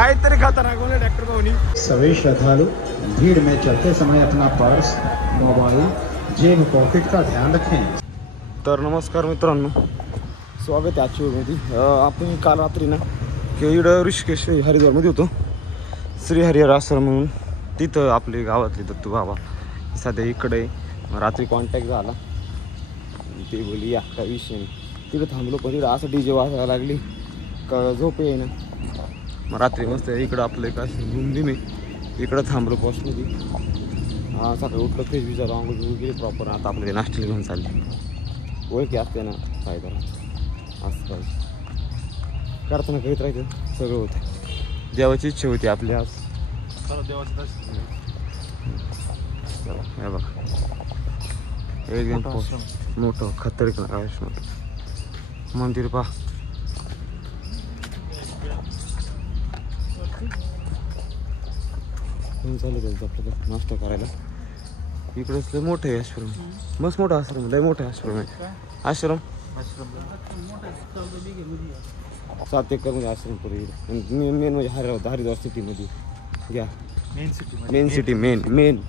काहीतरी खतरनाक बोले डॉक्टर भाऊनी। सभी श्रद्धालु भीड़ में चलते समय अपना पर्स, मोबाइल, जेब पॉकेट का ध्यान रखें। तर नमस्कार मित्रांनो, स्वागत आहे आजच्या व्हिडिओमध्ये। आपण काल रात्री ना इकडं ऋषिकेश हरिद्वारमध्ये होतो, श्री हरिहर आश्रम म्हणून, तिथं आपले गावातले दत्तू बाबा सध्या इकडे। रात्री कॉन्टॅक्ट झाला, ते बोली या काही विषय नाही, तिथं थांबलो पण तिथं असं DJ वाजायला लागली का झोप येईना। मग रात्री मस्त इकडं आपलं एक अशी रुंदी मी इकडं थांबलो बसमध्ये। हा सकाळी उठलं, फ्रेश विचार आंघोळ गेली प्रॉपर। आता आपल्याला नाश्त्याला घेऊन चालले, ओळखी असते ना फायदा असं पाहिजे, करताना करीत राहायचं, सगळं होतं। देवाची इच्छा होती आपली आज, देवाची हे बघा एकदम मोठं खतरनाक आयुष्मान मंदिर पहा। चालू जायचं आपल्याला नाश्ता करायला। इकडेच लय मोठं आहे आश्रम, मस्त मोठा आश्रम, लय मोठा आश्रम आहे। आश्रम 7 एकर मध्ये आश्रम पूर्ण, मेन म्हणजे हरिद्वार सिटीमध्ये घ्या, मेन सिटी मेन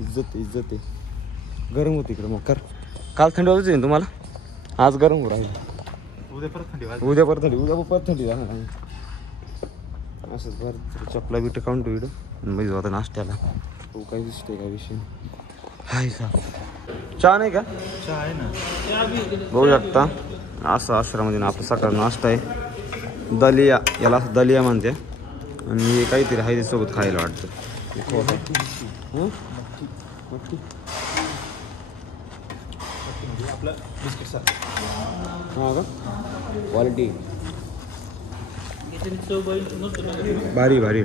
इज्जत आहे। गरम होती इकडे मग काल थंडी वाजत आहे तुम्हाला, आज गरम हो राहील, उद्या परत थंडी असंच बरं। चपला बिट काउंट इकडं म्हणजे आता नाश्त्याला तो काही दिसते काय विषय हाय का? चहा नाही का? चहा आहे ना, बघू शकता असं आश्रमामध्ये आपलं सकाळ नाश्ता आहे। दलिया, याला दलिया म्हणते, आणि काहीतरी आहे सोबत खायला वाटतं। हा का क्वालिटी भारी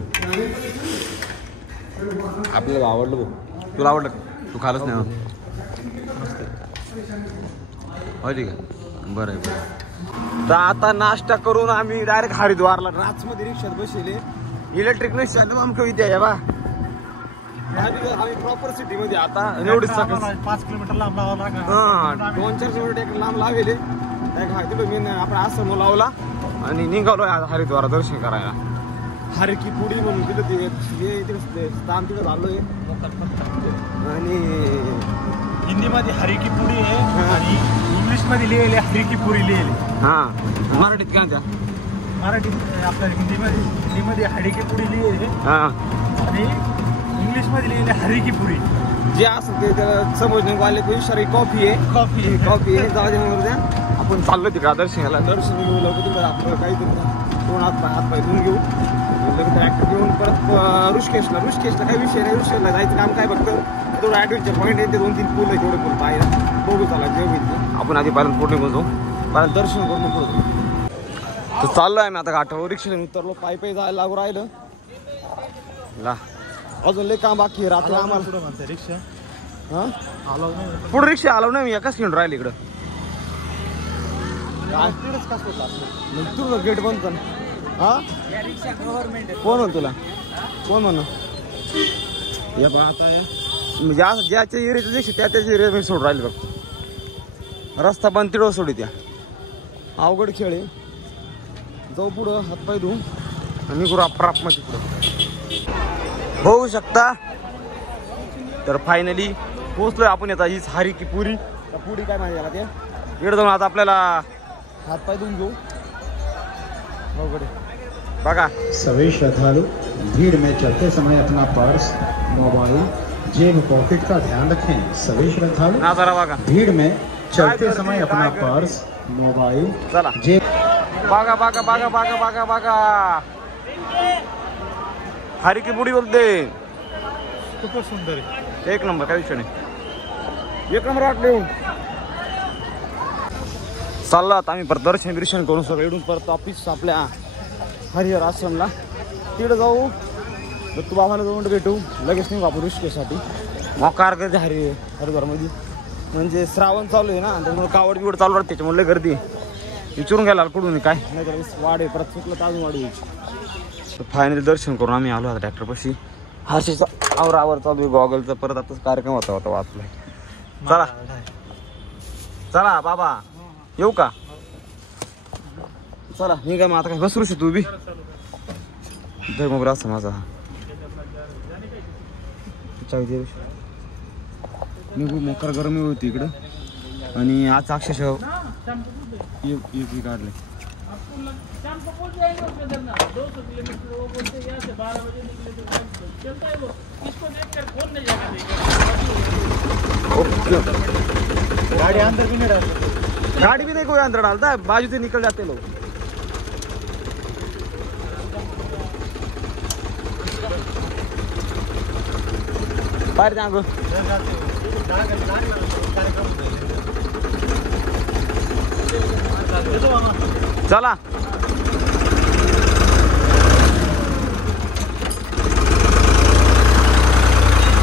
आपल्याला आवडलं बघ। तुला आवडलं? तू खालच नाही हो? ठीक आहे, बरं आहे। तर आता नाश्ता करून आम्ही डायरेक्ट हरिद्वारला राजमध्ये रिक्षात बसले। इलेक्ट्रिक रिक्षा आमच्या इथे आहे बा, आम्ही प्रॉपर सिटी मध्ये आता एवढीच 5 किलोमीटर लांब लावला, 2-4 किलोमीटर लांब लावले। तिथं आपण आश्रम लावला आणि निघालो हरिद्वार दर्शन करायला। हरी की पुडी म्हणून तिथं ते स्थान तिथं झालोय, आणि हिंदीमध्ये हरी की पुडी आहे आणि इंग्लिश मध्ये लिहिले हरी की पुरी लिहिले। हा, मराठीत काय त्या? मराठीत आपल्या हिंदीमध्ये हरी की पुडी लिहिले, हा, आणि इंग्लिश मध्ये लिहिले हरी की पुरी। जे असं ते त्याला समजणे वाले विषारी कॉफी आहे जाऊ द्या। आपण चाललो तिकडे दर्शनाला, दर्शन घेऊ लवकर तिकडे आपलं काहीतरी 2 हात पाय धुवून घेऊ, ट्रॅक्टर घेऊन परत ऋषिकेशला काही विषय नाही। ऋषिकेशला जायचं काम काय, फक्त थोडं ॲडव्हेंचर पॉईंट आहे, ते 2-3 पूल आहे, तेवढे पूल पाहिजे बघू। चला जे होईल आपण आधी पहिल्यांदा पूर्ण बोलतो, पहिल्यांदा दर्शन करून पुढं तर चाललो आहे मी आता घाटावर। रिक्षेने उतरलो, पायी जायला लागू राहिलं ला, अजून लय काम बाकी आहे। रात्री आम्हाला पुढे म्हणते रिक्षा, हा पुढे रिक्षा आलो नाही मी, एकाच घेऊन राहिले इकडं। तू गेट बंद कर, हा कोण म्हणतो तुला, कोण म्हणू या बा आता या म्हणजे ज्याच्या एरियाचं दिवशी त्याच एरिया सोडून राहिले फक्त, रस्ता बंद तिडं सोडी त्या। अवघड खेळ आहे, जाऊ पुढं हातपाय धुवून आणि करू अप्राप मध्ये पुढं बघू शकता। तर फायनली पोहोचलोय आपण, आता हीच हरी की पुरी काय माहिती याला, ते इकडे जाऊन आता आपल्याला हातपाय धुवून घेऊ। अवघड बघा। सभी श्रद्धालु भीड़ में चलते समय अपना पर्स, मोबाइल, जेब पॉकेट का ध्यान रखें। सभी श्रद्धालु भीड़ में चलते समय अपना पर्स, मोबाइल, जेब बघा हरी की पुडी बोलते, खूपच सुंदर आहे, 1 नंबर, काही विषय नाही, 1 नंबर वाटले। चाललो आता आम्ही परत दर्शन करून सगळं इडून परत ऑफिस आपल्या हरिहर आश्रमला, तिकडे जाऊ, दत्तू बाबाला जाऊन भेटू, लगेच निघू आपण ऋषिकेशसाठी। मोकार गर्दी हरिद्वारमध्ये, म्हणजे श्रावण चालू आहे ना, त्यामुळे कावड बिवड चालू राहते, त्याच्यामुळे गर्दी विचारून घ्यायला कुठून काय नाही तर वाढ आहे, परत चुकलं तर अजून वाढ व्हायची। फायनली दर्शन करून आम्ही आलो आता डॉक्टरपाशी। हर्षीचा आवर चालू आहे, गॉगलचा परत आताच कार्यक्रम होता वाचलाय। चला बाबा येऊ का? चला निघा मग आता, काय बसरू शकतो तू बी? धर्मपुर असं माझा निघू मोकर गरमी होती इकडं आणि आज अक्षरशः काढले गाड़ी अंदर भी नहीं डालते, गाड़ी भी नहीं कोई अंदर डालता है, बाजू से निकल जाते लोग। बाहर जाओ चला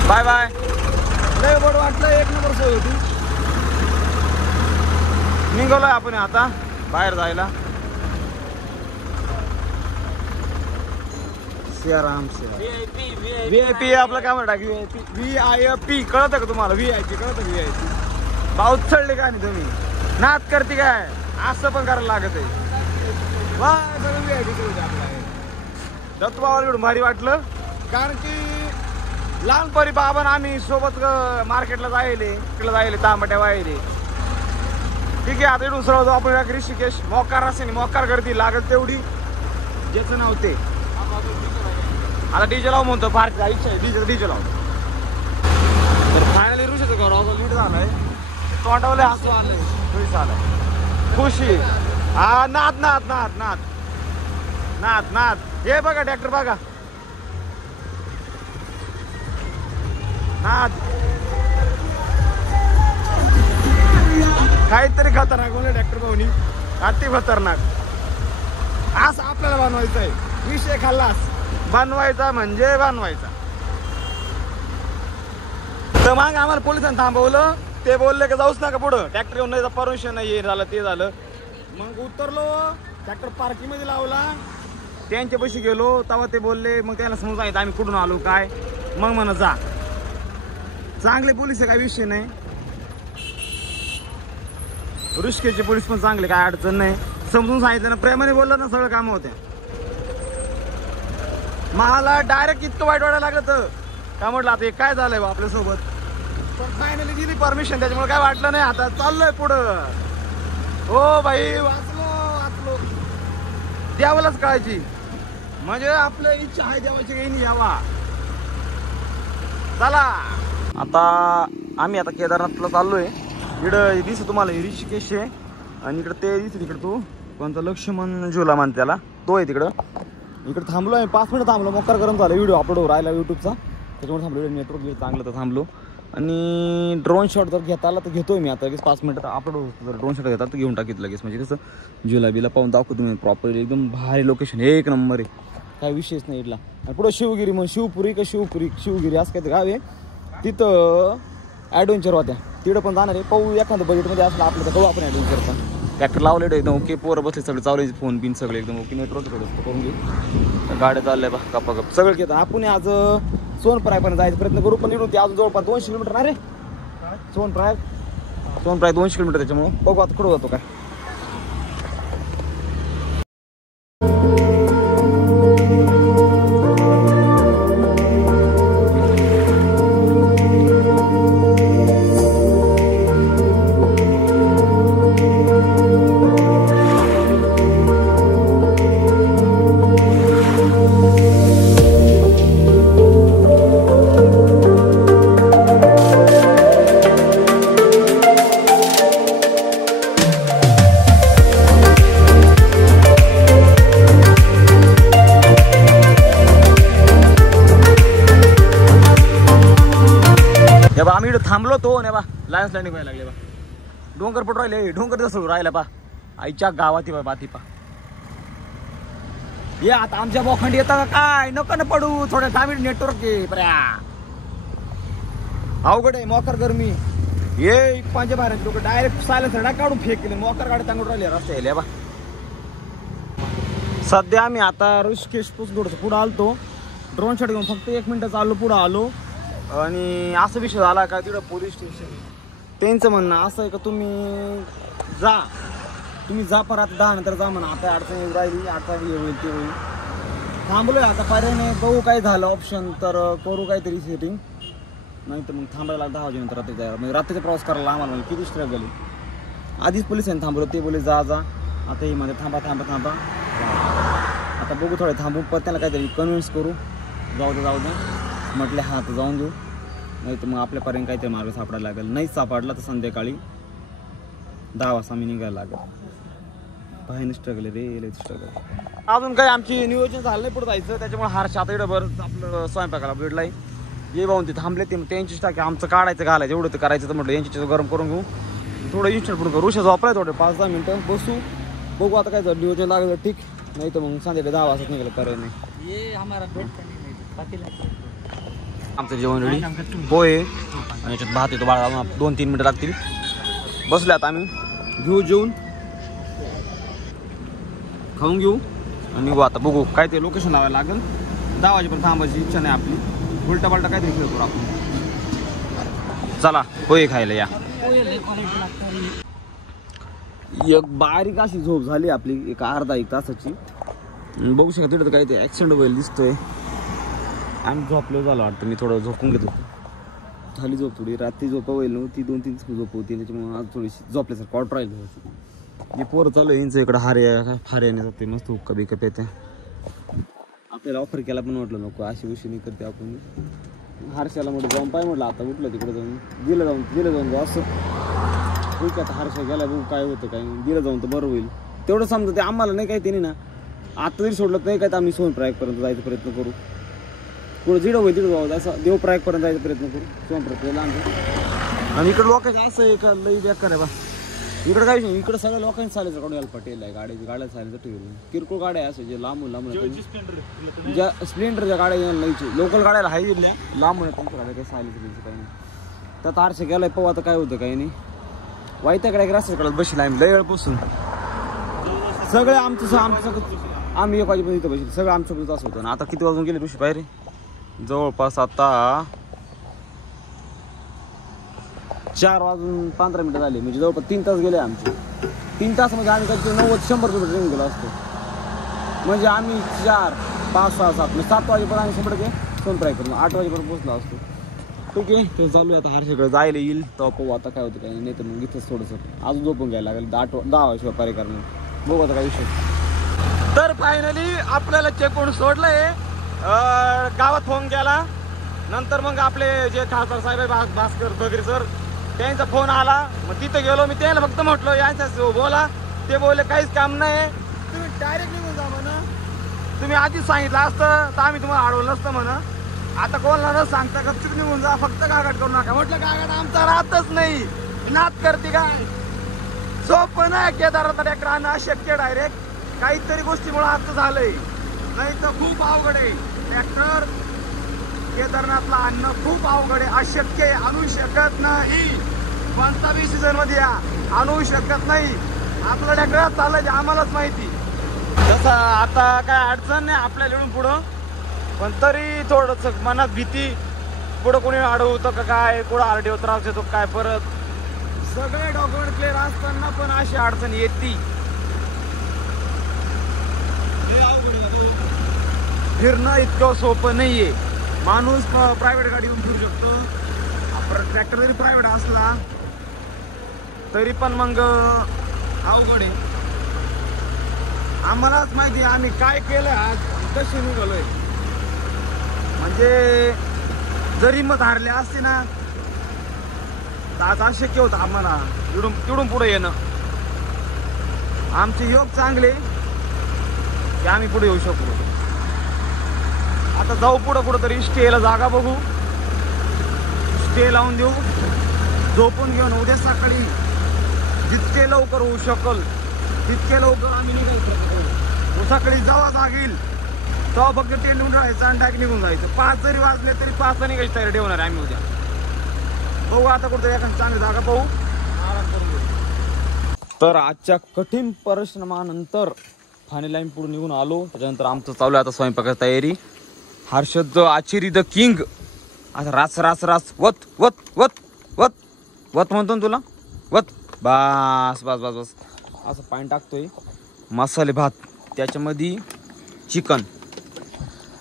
बाय बाय। लय बड वाटलं, एक नंबर सोय होती। निघालोय आपण आता बाहेर जायला। सियाराम से VIP आपलं काय म्हणता VIP कळतं का तुम्हाला? VIP कळतं का? VIP पाऊस चढले का नाही तुम्ही? नाद करते काय? असं पण करायला लागत आहे। वा सगळं VIP केलं आपलं। दत्तूबाबाला भारी वाटलं कारण की लहानपणी बाबा आम्ही सोबत मार्केटला जायले तांबट्या वायले। ठीक आहे, आता इथून सरळ जाऊ आपण ऋषिकेश। मोकार असेल मोकार गर्दी लागत तेवढी, ज्याचं नाव ते। आता डीजे लाव म्हणतो, फार इच्छा आहे डीजे लाव। तर फायनली ऋषीचं घर लीट झालंय, तोंडावले हसू आलंय, खुश झालंय, खुशी। हा नाद नाद नाद नाद नाद नाद। हे बघा ट्रॅक्टर बघा, नाद काहीतरी खतरनाक बोलले ट्रॅक्टर भाऊनी, अति खतरनाक। असं आपल्याला बनवायचं आहे, विषय खाल्लास बनवायचा म्हणजे बनवायचा। तर मग आम्हाला पोलिसांनी थांबवलं, ते बोलले की जाऊच नका पुढं, ट्रॅक्टर घेऊन नाही, परमिशन नाही, हे झालं ते झालं। मग उतरलो, ट्रॅक्टर पार्किंग मध्ये लावला, त्यांच्या पैसे गेलो, तेव्हा ते बोलले, मग त्यांना समजून सांगितलं आम्ही कुठून आलो काय। मग म्हणा जा, चांगले पोलीस आहे, काय विषय नाही। ऋषिकेशचे पोलीस पण चांगले, काय अडचण नाही। समजून सांगितलं ना, प्रेमाने बोललं ना, सगळं काम होते। मला डायरेक्ट इतकं वाईट वाटायला लागलं तर काय म्हटलं आता हे काय झालंय बा आपल्यासोबत। पण फायनली दिली परमिशन, त्याच्यामुळे काय वाटलं नाही। आता चाललंय पुढं। हो भाई, वाचलो द्यावलाच काळजी, म्हणजे आपल्या इच्छा आहे देवाची काही यावा। चला आता आम्ही आता केदारनाथला चाललोय। इकडं दिसत तुम्हाला ऋषिकेश आहे आणि इकडं ते दिसत, इकडं तो कोणता लक्ष्मण झुला मान त्याला, तो आहे तिकडं। इकडे थांबलो आहे, 5 मिनिटं थांबलो, मोकार गरम झाला, व्हिडिओ अपलोड राहिला यूट्यूबचा, त्याच्यामुळे थांबलो। नेटवर्क चांगलं तर थांबलो। आणि ड्रोन शॉट जर घेता आला तर घेतोय मी, आता लगेच 5 मिनिटात अपलोड होतं। जर ड्रोन शॉट घेतात तर घेऊन टाकीत लगेच, म्हणजे कसं जुलाबीला पाहून दाखवतो तुम्ही प्रॉपरली, एकदम भारी लोकेशन, एक नंबर आहे, काय विषयच नाही इथला। आणि पुढं शिवगिरी, मग शिवगिरी असं काहीतरी गाव आहे, तिथं ॲडव्हेंचर होत्या, तिकडं पण जाणार आहे। पाहू एखादं बजेटमध्ये असलं आपलं तर करू आपण ॲडव्हेंचर पण। ट्रॅक्टर लावले एकदम ओके, पोरं बसले सगळे, चालू फोन बिन सगळे एकदम ओके, नेटवर्क करून घेऊ। गाड्या चालल्या बा गप्पा सगळं घेतं। आपण आज सोनप्रायपर्यंत जायचा प्रयत्न करू, पण इकडून ते अजून जवळपास 200 किलोमीटर ना रे सोनप्राय 200 किलोमीटर, त्याच्यामुळं बघू आता कुठं जातो काय। आम्ही थांबलो तो ने बा, लायन्स लँडिंग व्हायला लागले बा, डोंगर पट राहिले, डोंगर जसं राहिला पा, आईच्या गावाती बा बाती पा। ये आता आमच्या बोखंडी येतात काय, नको ना पडू, थोडं 10 मिनिट नेटवर्क आहे पर्या, अवघड आहे मोकर गरमी। ये पांचे बाहेर लोक डायरेक्ट सायलेन्सर काढून फेक केले, मोकर गाडी तांगून राहिले रस्ते यायला बा। सध्या आम्ही आता ऋषिकेश पुढं आलतो, ड्रोन शॉट घेऊन फक्त 1 मिनिट चाललो, पुढं आलो। आणि असं विषय झाला का तिकडं पोलीस स्टेशन, त्यांचं म्हणणं असं आहे का तुम्ही जा परत 10 नंतर जा म्हणा, आता अडचण राहिली, आता होईल ते होईल। थांबलोय आता पर्याय बघू काय झालं ऑप्शन तर करू काहीतरी सेटिंग, नाही तर मग थांबायला 10 वाजेनंतर रात्री जायला, म्हणजे रात्रीचा प्रवास करायला आम्हाला म्हणजे किती स्ट्रगल आहे. आधीच पोलिसांनी थांबवलं, ते बोले जा जा, आता हे मध्ये थांबा थांबा थांबा. आता बघू थोडे थांबू, पण त्याला काहीतरी कन्व्हिन्स करू, जाऊ दे म्हटले हा तर जाऊन देऊ, नाही तर मग आपल्यापर्यंत काहीतरी मार्ग सापडायला लागेल. नाहीच सापडला तर संध्याकाळी 10 वाजता मी निघायला लागेल. पाहिजे स्ट्रगल रे, लय स्ट्रगल. अजून काही आमची नियोजन झालं नाही पुढे जायचं, त्याच्यामुळे हार आता इकडं बरं आपलं स्वयंपाकाला भेटलाय. ये भाऊन ते थांबले, ते त्यांचीच टाकी आमचं काढायचं घालायचं एवढं ते करायचं, तर म्हटलं यांची गरम करून घेऊ, थोडं इन्स्टंट पुढं करू. झोपलाय थोडे 5-10 मिनटं बसू, बघू आता काय जर नियोजन लागलं ठीक, नाही तर मग संध्याकाळी 10 वाजता निघालं पर्याय नाही. आमचं जेवण रेडी, पोहे आणि याच्यात भात येतो बाळा, 2-3 मिनटं लागतील. बसले आता आम्ही, घेऊ जेवून, खाऊन घेऊ आणि निघू. आता बघू काय ते लोकेशन लावायला लागेल. 10 वाजेपर्यंत थांबायची इच्छा नाही आपली, उलटा पालटा काहीतरी खेळ करू आपण. चला पोहे खायला या. एक बारीक अशी झोप झाली आपली, एक अर्धा-1 तासाची. बघू शकता तिथं काय ते ॲक्सिडेंट व्हायला दिसतोय. आम्ही झोपलो झालं वाटतं, मी थोडं झोपून घेतो. झाली झोप थोडी, रात्री झोपा होईल नव्हती, 2-3 झोप होती, त्याच्यामुळे आज थोडीशी झोपल्यासारखं क्वार्टर राहील. हे पोरं चालू आहे यांचं इकडं हार्याने जाते, मस्त हुक्का बिक्का पेते. आपल्याला ऑफर केला पण म्हटलं नको, अशी उशी नाही करते आपण. हारशाला म्हटलं जाऊन पाय, म्हटलं आता उठलं तिकडे जाऊन दिलं जाऊन असं ठीक आहे. आता हारशा गेला बघू काय होतं काय नाही, दिलं जाऊन तर बरं होईल तेवढं समजा. ते आम्हाला नाही काही त्यांनी ना आता जरी सोडलं नाही काय, तर आम्ही सोनप्रयागपर्यंत जायचा प्रयत्न करू, पुढं जिडं होईल तिकडं जाऊ, असं देवप्रयागपर्यंत जायचा प्रयत्न करू, सोनप्रयागला आणतो. आणि इकडं लोकांचं असं आहे का लई बेकार आहे बा, इकडं काही नाही. इकडं सगळ्या लोकांनी चालायचं कडून यायला पटेल आहे, गाड्या चालायचं ठेवलं. किरकोळ गाड्या असं जे लांबून ज्या स्प्लेंडरच्या गाड्या यायला नाहीची, लोकल गाड्याला हाय दिल्या लांबून येतात गाड्या, काही चालायचं काही नाही. तर तारशे गेलाय पाहू आता काय होतं काही नाही. वाईटाकडे रस्त्यात कडत बसला आम्ही लय वेळपासून, सगळे आमचं सगळं आम्ही 1 वाजेपर्यंत इथं बसले, सगळं आमच्यापर्यंत असं होतं. आता किती वाजून गेले ऋषी बाहेर, जवळपास आता 4:15 झाले, म्हणजे जवळपास 3 तास गेले आमचे. 3 तास म्हणजे आम्ही कधी 90-100 रुपये ट्रेन गेलो असतो, म्हणजे आम्ही 4, 5, 6, 7 7 वाजेपर्यंत आम्ही सगळं सोनप्रयाग करून 8 वाजेपर्यंत पोहोचलो असतो. ठीक आहे, ते चालू आहे आता हारशेकडे जायला येईल तेव्हा पाहू आता काय होतं काय नाही, तर मग इथंच थोडंसं अजून झोपून घ्यायला लागेल. 10 वाजेशिवाय पर्याय करणं, बघू आता काय विषय. तर फायनली आपल्याला चेकून सोडलंय, गावात फोन केला, नंतर मग आपले जे खासदार साहेब आहे भास्कर बगरे सर, त्यांचा फोन आला. मग तिथं गेलो मी, त्याला फक्त म्हटलं यांच्या बोला, ते बोलले काहीच काम नाही, तुम्ही डायरेक्ट निघून जा म्हणा, तुम्ही आधीच सांगितलं असतं तर आम्ही तुम्हाला अडवलं नसतं म्हणा. आता कोणाला न सांगता गपचूप निघून जा, फक्त गागाट करू नका. म्हटलं गागाट आमचा राहतच नाही, नात करते काय, सोपं नाही केदारनाथ ट्रॅक्टर आणणं अशक्य डायरेक्ट, काहीतरी गोष्टीमुळे असं झालंय, नाही तर खूप अवघड आहे. ट्रॅक्टर केदारनाथला आणणं खूप अवघड आहे, अशक्य आहे, आणू शकत नाही. 25 सीझन मध्ये या आणू शकत नाही. आपलं ट्रॅक्टर चालायचं आम्हालाच माहिती. तसं आता काय अडचण नाही आपल्याला इकडून पुढं, पण तरी थोडंसं मनात भीती, पुढं कोणी अडवतं का काय, कुठं आरटीओ त्रास देतो काय, परत सगळे डॉक्युमेंट क्लिअर असताना पण अशी अडचण येते. फिरणं इतकं सोपं नाहीये. माणूस प्रायव्हेट गाडी घेऊन फिरू शकतो, ट्रॅक्टर जरी प्रायव्हेट असला तरी पण मग अवघड आहे. आम्हालाच माहिती आम्ही काय केलं आज, कशी निघालोय. म्हणजे जरी मग हारले असते ना तर आज अशक्य होतं आम्हाला तिकडून पुढे येणं. आमचे योग चांगले की आम्ही पुढे येऊ शकतो. आता जाऊ पुढं कुठंतरी स्टेला जागा बघू, स्टे लावून देऊ, झोपून घेऊन उद्या सकाळी जितके लवकर होऊ शकल तितके लवकर आम्ही निघायचं. सकाळी जेव्हा लागेल तेव्हा फक्त टेंट राहायचं आणि डायरेक्ट निघून जायचं. 5 जरी वाजले तरी 5 निघायची तयारी ठेवणार आम्ही उद्या. बघू आता कुठं एखादी चांगली जागा पाहू, आराम करून घेऊ. तर आजच्या कठीण परिश्रमानंतर फायनल लाईन पुढे निघून आलो. त्याच्यानंतर आमचं चालू आहे आता स्वयंपाकाची तयारी. हर्षद आचिरी द किंग आता रास रास रास वत वत वत वत वत म्हणतो ना तुला, वत बस बस बस बस असं पाणी टाकतोय. मसाले भात, त्याच्यामध्ये चिकन,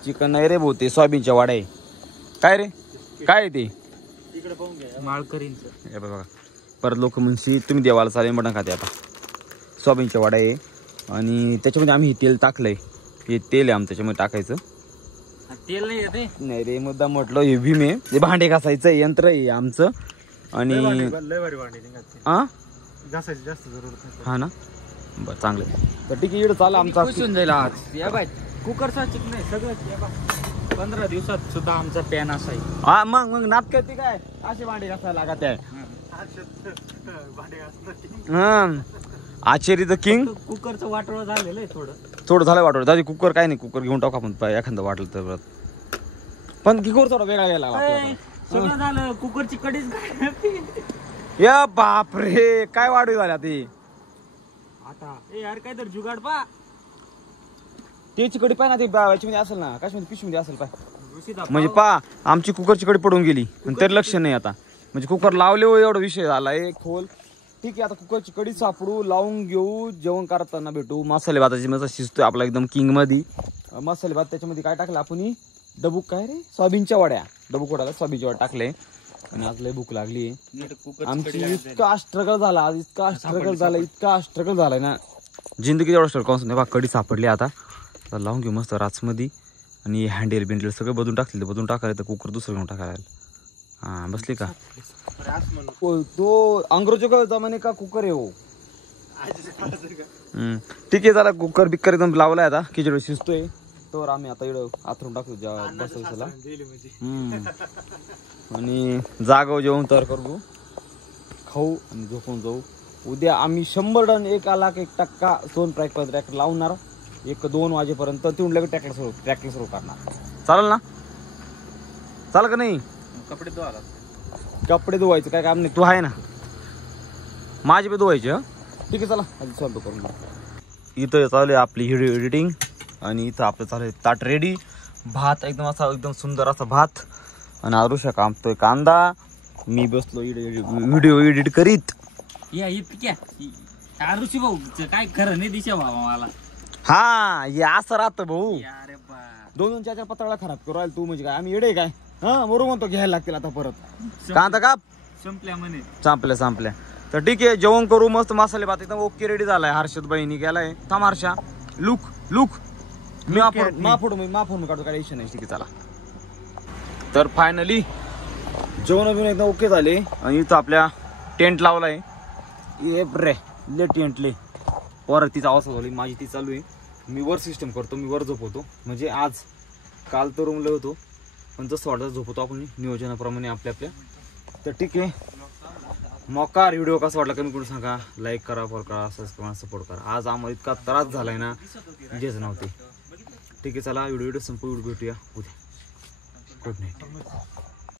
चिकन नाही रे भाऊ, ते सोयाबीनच्या वाड्या आहे. काय रे काय आहे ते? इकडे पाहून घ्या माळकरींचं. हे बघा परत लोक म्हणशी तुम्ही देवाला चालेल मटण खाते. आता सोयाबीनच्या वाड्या आहे आणि त्याच्यामध्ये आम्ही तेल टाकलंय. हे तेल आहे आम त्याच्यामध्ये टाकायचं. तेल नाही येते नाही रे मुद्दा म्हटलं हे भीम आहे, ते भांडे घासायचं यंत्र आहे आमचं. आणि लय भारी भांडे निघाले. हा घासायची जास्त जरूरत नाही. हा ना बरं चांगलं. तर ठीक आहे इकडं चाला आमचा जाईल आज. या बाय कुकरचा चिकन आहे सगळं. या बा 15 दिवसात सुद्धा आमचा पॅन असा आहे. हा मग नाप काय ते काय असे भांडे घासायला लागत आहे. आचेरी द किंग. कुकरचं वाटोळं झालेलं आहे थोडं झालं वाटलं दादी. कुकर काय नाही, कुकर घेऊन टाकू आपण एखादं वाटलं तर. पण कुकर थोडा वेगळा गेला सगळं झालं. कुकरची कडीच काय या बाप रे काय वाढू झाल्या ते. आता ए यार काय तर जुगाड पा. त्याची कडी पाय ना ते याच्यामध्ये असेल ना, काश्मीर पिशवीमध्ये असेल पाय. म्हणजे पा आमची कुकरची कडी पडून गेली तरी लक्ष नाही आता. म्हणजे कुकर लावले हो एवढा विषय झालाय खोल. ठीक आहे आता कुकरची कडी सापडू, लावून घेऊ, जेवण करताना भेटू. मसाले भाताची मजा शिजतोय आपला एकदम किंग मध्ये मसाले भात. त्याच्यामध्ये काय टाकलं आपण? डबूक काय रे सोयाबीनच्या वड्या. डबूक वड्याला सोयाबीनच्या वड्या टाकले. आणि आज लय भूक लागली आमची. इतका स्ट्रगल झाला आज, इतका स्ट्रगल झालाय ना जिंदगी एवढा स्ट्रगल. बा कडी सापडली आता लावून घेऊ मस्त राचमध्ये. आणि हँडेल बिंडेल सगळं बदलून टाकले. बदलून टाकायला तर कुकर दुसरं घेऊन टाकायला. हा बसली का तो अंग्रेजों का जमाने का कुकर आहे हो. ठीक आहे जरा कुकर बिकर एकदम लावलाय आता. खिचडी शिजतोय तर आम्ही आता इकडं आथरून टाकतो बसायला. आणि जागो जेवण तयार करू, खाऊ आणि झोपून जाऊ. उद्या आम्ही 100 टन 1,01,000% सोन ट्रॅक्टर लावणार. 1-2 वाजेपर्यंत तिथून लगेच ट्रॅक्टर सुरू करणार. चालेल ना? चालेल का नाही? कपडे धुवायचं काय काम नाही. तू आहे ना माझे बी धुवायचे. ठीक आहे चला आधी स्वयंपाक करून. इथं चालू आहे आपली व्हिडिओ एडिटिंग. आणि इथं आपलं चालू आहे ताट रेडी. भात एकदम सुंदर असा भात. आणि आरुषा कापतोय कांदा. मी बसलो व्हिडिओ एडिट करीत. या इतक्या आरुषी भाऊ काय खरं नाही दिशा भावा मला. हा हे असं राहतं भाऊ. अरे बा 2-4 पत्राला खराब करू राहिला तू. म्हणजे काय आम्ही येडे काय? हा बरोबर म्हणतो घ्यायला लागतील आता परत. कांदा काप. संपल्या म्हणे. संपल्या. तर ठीक आहे जेवण करू मस्त. मसाले भात एकदम ओके रेडी झालाय. हर्षद बाईनी गेलाय. थांब हर्षा लुक मी माफोड काढतो काय इच्छा नाही. ठीक आहे चला. तर फायनली जेवण बिवण एकदम ओके झाले. आणि इथं आपल्या टेंट लावलाय. ले टेंटले वर तिचा आवाज झाली माझी ती चालू आहे. मी वर सिस्टम करतो, मी वर झोपवतो. म्हणजे आज काल तर रूमला होतो पण जसं वाटतं झोपवतो आपण नियोजनाप्रमाणे आपल्या. तर ठीक आहे मोकार व्हिडिओ कसा वाटला कमी करून सांगा. लाईक करा, फॉलो करा, सबस्क्राईब सपोर्ट करा. आज आम्हाला इतका त्रास झालाय ना जेच नव्हते. ठीक आहे चला व्हिडिओ संपू. भेटूया उद्या. Good night.